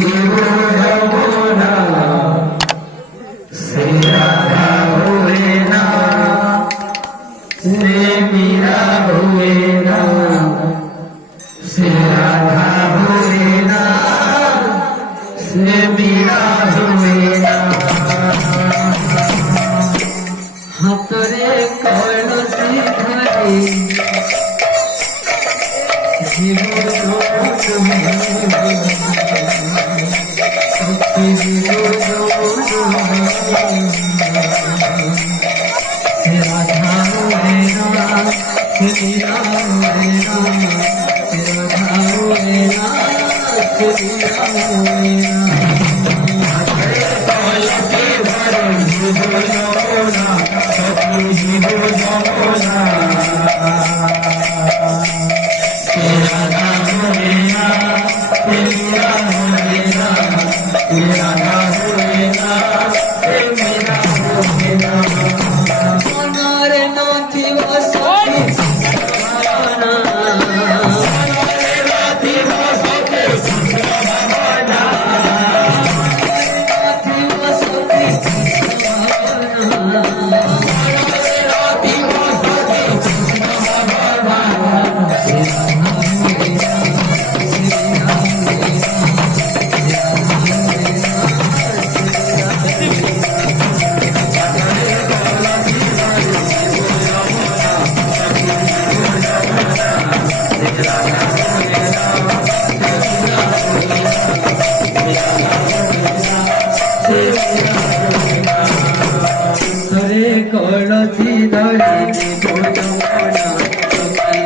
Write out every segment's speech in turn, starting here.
জীব যমুনা সে রাধা हुए ना से मीरा हुए ना से राधा हुए ना से मीरा हुए ना हाथरे कलसी धरी জীব যমুনা সখী জীব যমুনা से राधा हुए ना से मीरा हुए ना से राधा हुए ना से मीरा हुए ना कलसी धरी জীব যমুনা সখী জীব যমুনা से राधा हुए ना से मीरा हुए ना से राधा हुए ना से मीरा हुए ना सोनार नाथी वसती भावना सोनार नाथी वसती भावना नाथी वसती भावना नाथी वसती कलसी धरी জীব যমুনা সখী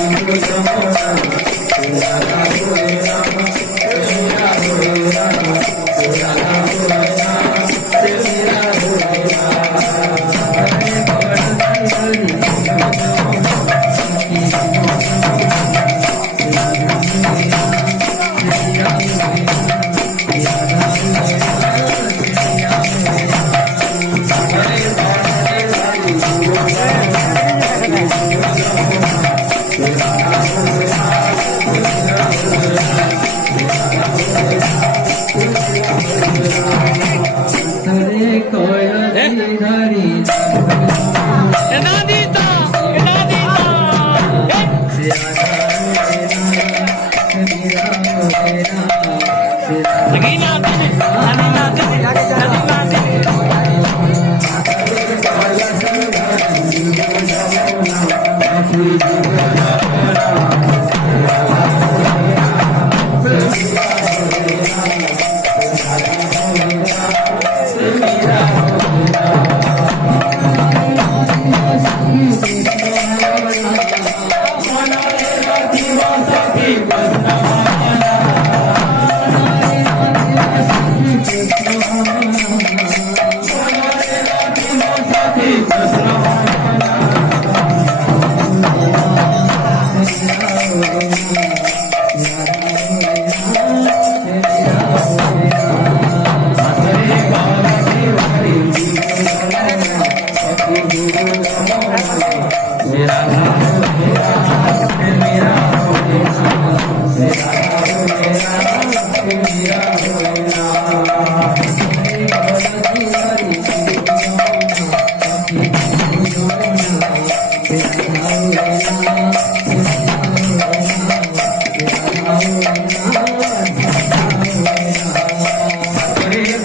জীব যমুনা से राधा हुए ना से मीरा हुए ना से राधा हुए ना से मीरा हुए ना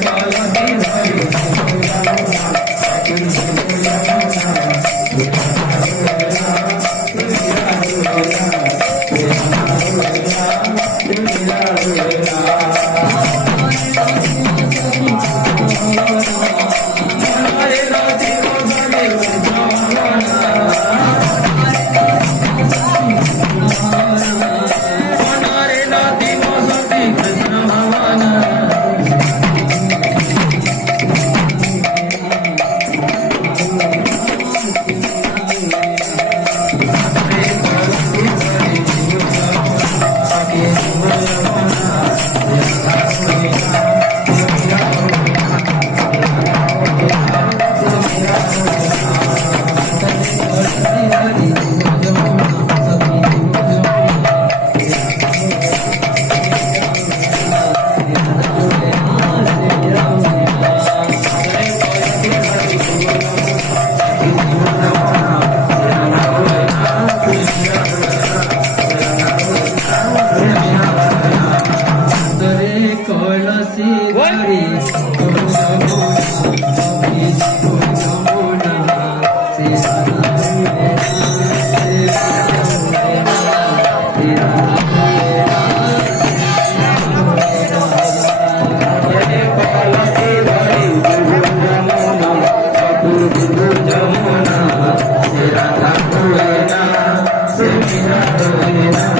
कलसी धरी জীব যমুना সখী জীব যমুना से राधा हुए ना से मीरा हुए ना से राधा हुए ना से मीरा हुए ना শ্রীধরি গৌর যমুনা সখী জীব যমুনা শ্রী রাধা ভুলে না শ্রী রাধা ভুলে না